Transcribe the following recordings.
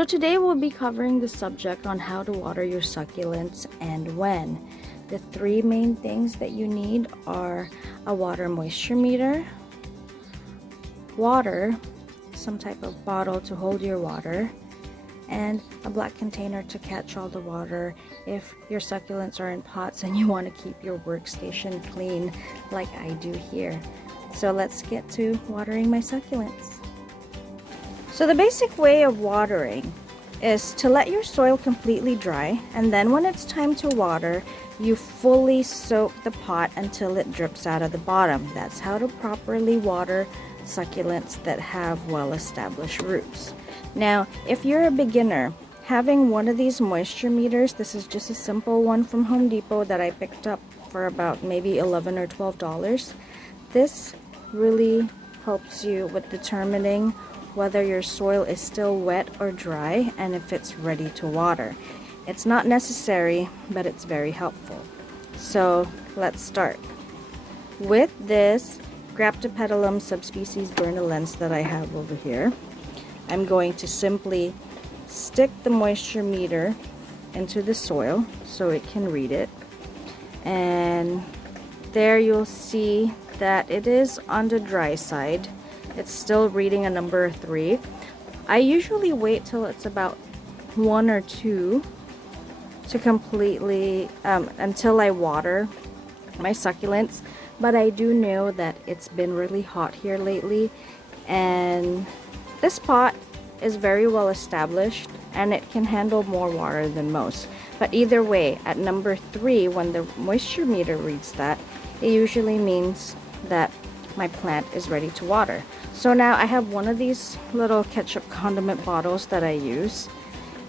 So today we'll be covering the subject on how to water your succulents and when. The three main things that you need are a water moisture meter, water, some type of bottle to hold your water, and a black container to catch all the water if your succulents are in pots and you want to keep your workstation clean like I do here. So let's get to watering my succulents. So the basic way of watering is to let your soil completely dry, and then when it's time to water, you fully soak the pot until it drips out of the bottom. That's how to properly water succulents that have well-established roots. Now, if you're a beginner, having one of these moisture meters, this is just a simple one from Home Depot that I picked up for about maybe $11 or $12. This really helps you with determining whether your soil is still wet or dry and if it's ready to water. It's not necessary, but it's very helpful. So let's start. With this Graptopetulum subspecies Bernalens that I have over here, I'm going to simply stick the moisture meter into the soil so it can read it. And there you'll see that it is on the dry side. It's still reading a number 3. I usually wait till it's about 1 or 2 to completely, until I water my succulents. But I do know that it's been really hot here lately, and this pot is very well established and it can handle more water than most. But either way, at number 3, when the moisture meter reads that, it usually means that my plant is ready to water. So now I have one of these little ketchup condiment bottles that I use,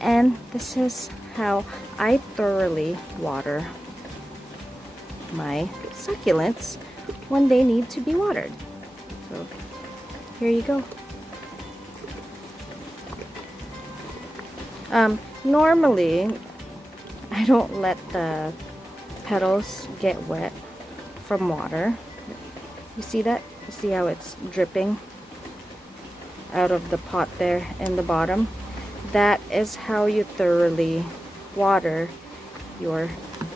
and this is how I thoroughly water my succulents when they need to be watered. So here you go. Normally I don't let the petals get wet from water. You see that? You see how it's dripping out of the pot there in the bottom? That is how you thoroughly water your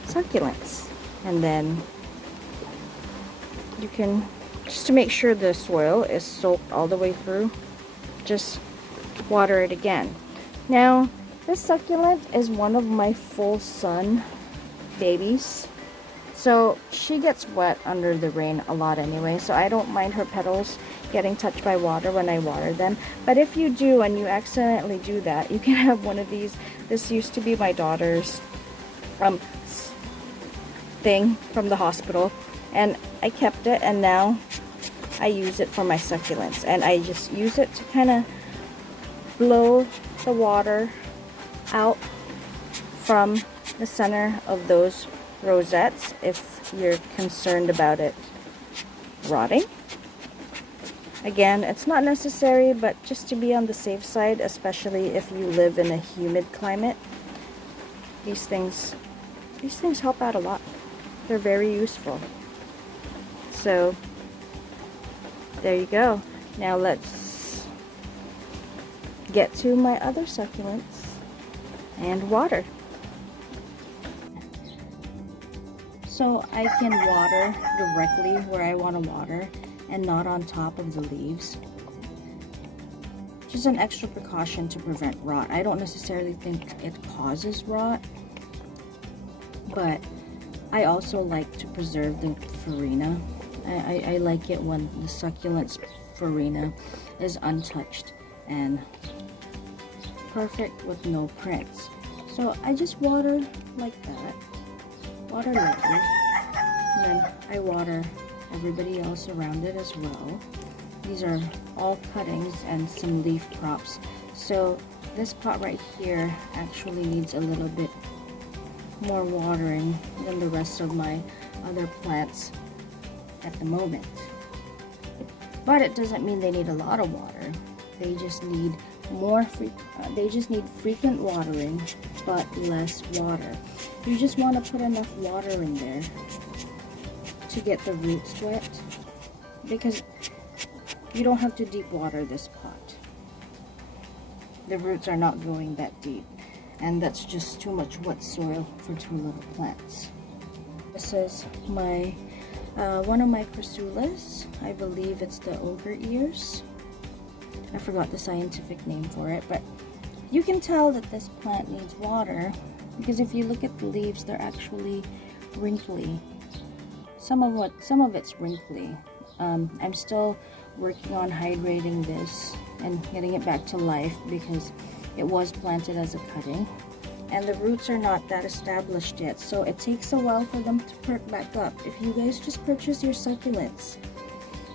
succulents. And then you can, just to make sure the soil is soaked all the way through, just water it again. Now, this succulent is one of my full sun babies. So she gets wet under the rain a lot anyway, so I don't mind her petals getting touched by water when I water them. But if you do and you accidentally do that, you can have one of these. This used to be my daughter's thing from the hospital, and I kept it, and now I use it for my succulents. And I just use it to kind of blow the water out from the center of those rosettes if you're concerned about it rotting. Again, it's not necessary, but just to be on the safe side, especially if you live in a humid climate, these things help out a lot. They're very useful. So there you go. Now let's get to my other succulents and water. So I can water directly where I want to water and not on top of the leaves. Just an extra precaution to prevent rot. I don't necessarily think it causes rot, but I also like to preserve the farina. I like it when the succulent's farina is untouched and perfect with no prints. So I just water like that. Water lightly, and then I water everybody else around it as well. These are all cuttings and some leaf props. So this pot right here actually needs a little bit more watering than the rest of my other plants at the moment. But it doesn't mean they need a lot of water. They just need frequent watering, but less water. You just want to put enough water in there to get the roots wet, because you don't have to deep water this pot. the roots are not going that deep, and that's just too much wet soil for 2 little plants. This is my one of my chryssulas. I believe it's the ogre ears. I forgot the scientific name for it, but you can tell that this plant needs water because if you look at the leaves, they're actually wrinkly. Some of it's wrinkly. I'm still working on hydrating this and getting it back to life because it was planted as a cutting, and the roots are not that established yet, so it takes a while for them to perk back up. If you guys just purchase your succulents,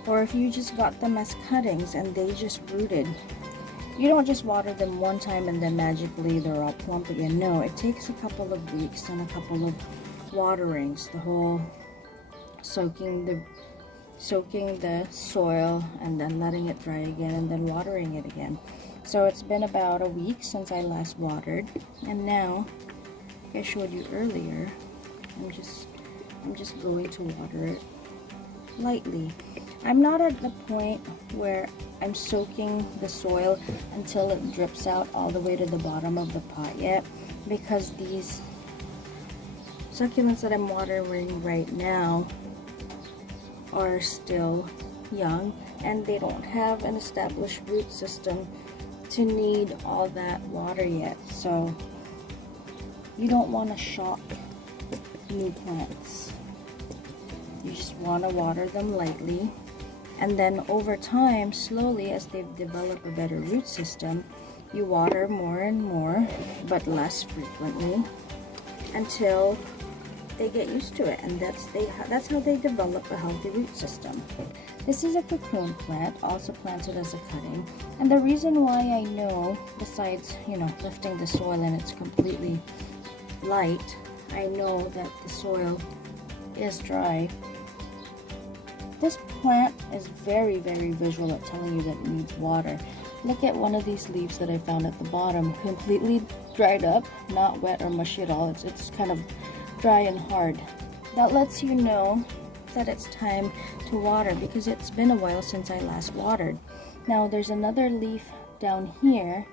or if you just got them as cuttings and they just rooted, you don't just water them one time and then magically they're all plump again. No, it takes a couple of weeks and a couple of waterings, the whole soaking the soil and then letting it dry again and then watering it again. So it's been about a week since I last watered, and now, like I showed you earlier, I'm just going to water it lightly. I'm not at the point where I'm soaking the soil until it drips out all the way to the bottom of the pot yet, because these succulents that I'm watering right now are still young and they don't have an established root system to need all that water yet. So you don't want to shock new plants. You just want to water them lightly, and then over time, slowly, as they develop a better root system, you water more and more but less frequently until they get used to it, and that's how they develop a healthy root system. This is a cocoon plant, also planted as a cutting, and the reason why I know, besides lifting the soil and it's completely light, I know that the soil is dry. This plant is very, very visual at telling you that it needs water. Look at one of these leaves that I found at the bottom, completely dried up, not wet or mushy at all. It's kind of dry and hard. That lets you know that it's time to water because it's been a while since I last watered. Now there's another leaf down here.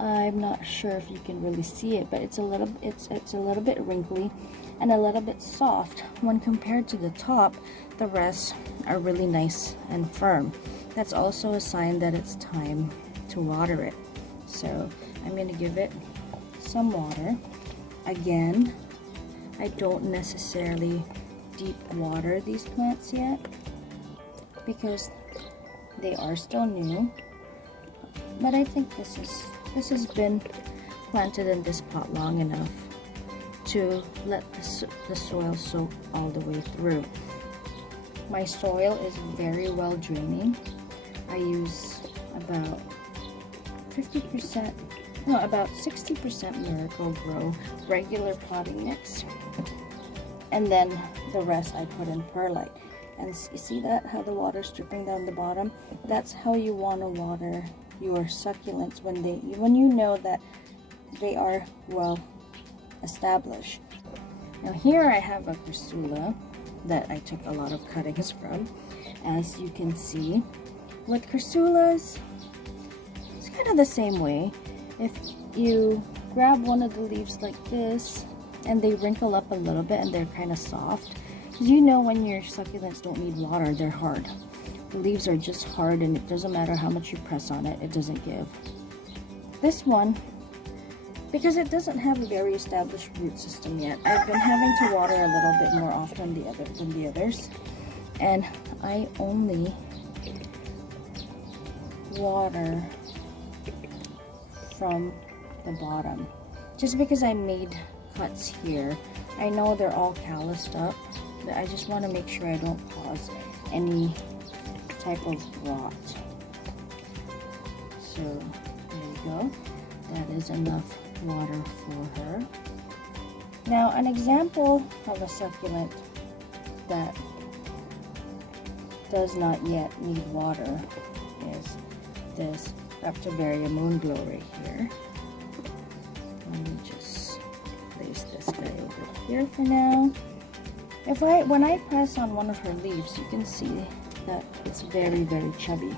I'm not sure if you can really see it, but it's a little bit wrinkly and a little bit soft when compared to the top. The rest are really nice and firm. That's also a sign that it's time to water it. So I'm going to give it some water. Again, I don't necessarily deep water these plants yet because they are still new, but I think this has been planted in this pot long enough to let the soil soak all the way through. My soil is very well draining. I use about 60% Miracle-Gro regular potting mix, and then the rest I put in perlite. And you see that, how the water's dripping down the bottom? That's how you want to water your succulents when you know that they are well established. Now here I have a chryssula that I took a lot of cuttings from. As you can see, with chryssulas, it's kind of the same way. If you grab one of the leaves like this and they wrinkle up a little bit and they're kind of soft, because you know when your succulents don't need water, they're hard. The leaves are just hard, and it doesn't matter how much you press on it, it doesn't give. This one, because it doesn't have a very established root system yet, I've been having to water a little bit more often than the others, and I only water from the bottom, just because I made cuts here. I know they're all calloused up, but I just want to make sure I don't cause any type of rot. So there you go. That is enough water for her. Now an example of a succulent that does not yet need water is this Raptovaria Moonglow right here. Let me just place this guy over here for now. When I press on one of her leaves, you can see that it's very, very chubby.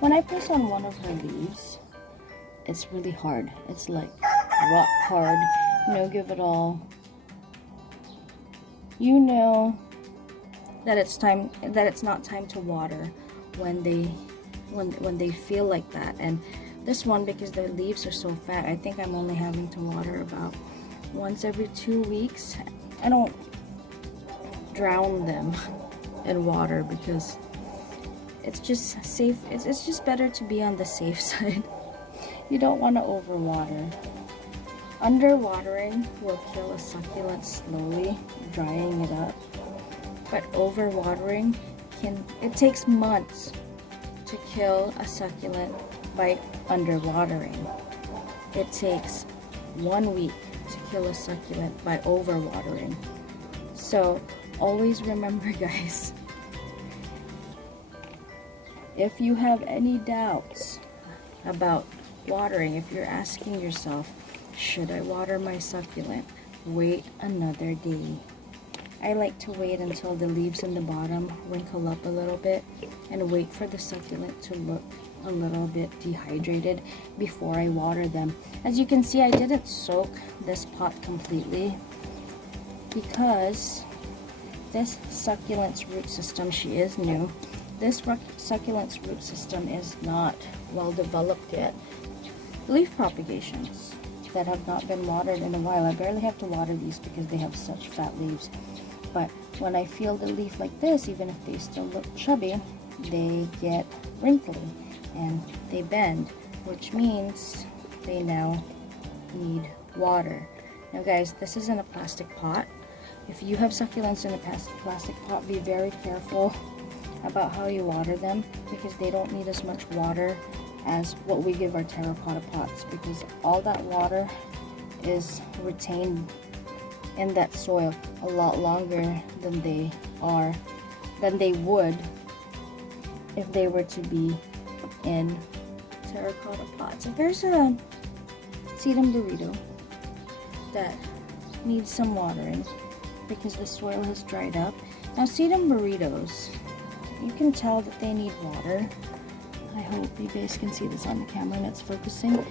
When I press on one of her leaves, it's really hard. It's like rock hard. Give it all. You know that it's not time to water when they feel like that. And this one, because the leaves are so fat, I think I'm only having to water about once every 2 weeks. I don't drown them in water because it's just safe. It's just better to be on the safe side. You don't want to overwater. Underwatering will kill a succulent slowly, drying it up. But overwatering it takes months to kill a succulent by underwatering. It takes 1 week to kill a succulent by overwatering. So always remember, guys, if you have any doubts about watering, if you're asking yourself, should I water my succulent? Wait another day. I like to wait until the leaves in the bottom wrinkle up a little bit and wait for the succulent to look a little bit dehydrated before I water them. As you can see, I didn't soak this pot completely because this succulent's root system, she is new. This succulent's root system is not well developed yet. Leaf propagations that have not been watered in a while. I barely have to water these because they have such fat leaves. But when I feel the leaf like this, even if they still look chubby, they get wrinkly and they bend, which means they now need water. Now guys, this is in a plastic pot. If you have succulents in a plastic pot, be very careful about how you water them because they don't need as much water as what we give our terracotta pots, because all that water is retained in that soil a lot longer than they would if they were to be in terracotta pots. If there's a sedum burrito that needs some watering because the soil has dried up. Now sedum burritos, you can tell that they need water. I hope you guys can see this on the camera and it's focusing.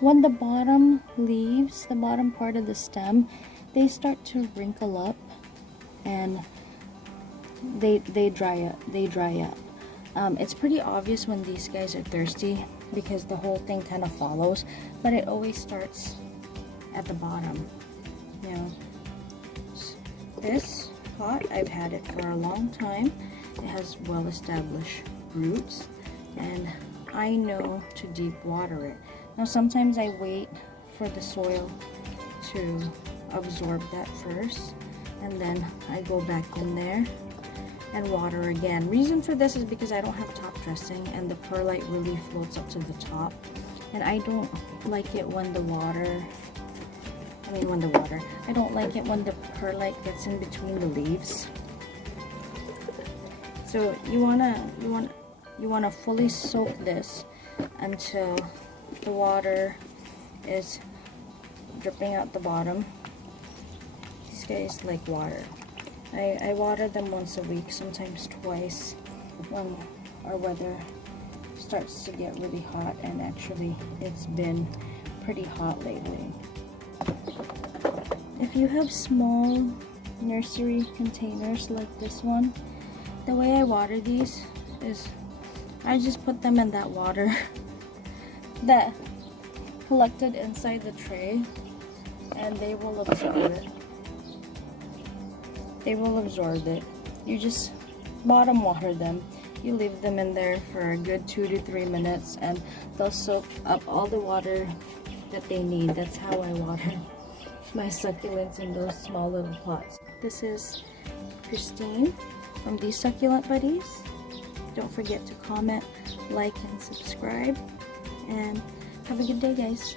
When the bottom leaves, the bottom part of the stem, they start to wrinkle up and they dry up. It's pretty obvious when these guys are thirsty because the whole thing kind of follows, but it always starts at the bottom. This pot, I've had it for a long time. It has well-established roots and I know to deep water it. Now sometimes I wait for the soil to absorb that first and then I go back in there and water again. Reason for this is because I don't have top dressing and the perlite really floats up to the top, and I don't like it when I don't like it when the perlite gets in between the leaves. So you wanna fully soak this until the water is dripping out the bottom. These guys like water. I water them once a week, sometimes twice, when our weather starts to get really hot, and actually it's been pretty hot lately. If you have small nursery containers like this one, the way I water these is I just put them in that water that collected inside the tray and they will absorb it. You just bottom water them. You leave them in there for a good 2 to 3 minutes and they'll soak up all the water that they need. That's how I water my succulents in those small little pots. This is Christine from these Succulent Buddies. Don't forget to comment, like, and subscribe. And have a good day, guys.